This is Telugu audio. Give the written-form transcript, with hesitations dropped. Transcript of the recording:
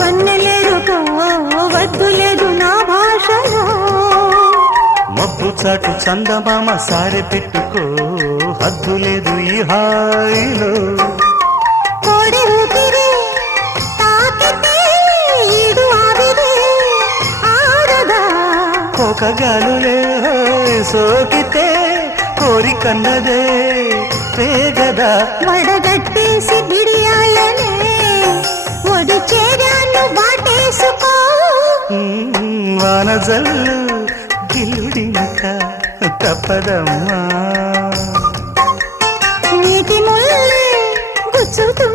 వన్నెలేరుకో వద్దు లేదు నా భాషలో మబ్బు చాటు చందమామ సారె పెట్టుకో హద్దు లేదు ఈ హాయిలో కోడి ఊపిరి తాకితే ఈడు ఆవిరి ఆరదా కోకగాలులే సోకితే కోరికన్నదే పేగదా వడగట్టేసి బిడియాలనే ఒడి చేరాను వాటేసుకో వానజల్లు గిల్లుడింక తప్పదమ్మా నీటి ముల్లే గుచ్చుతూ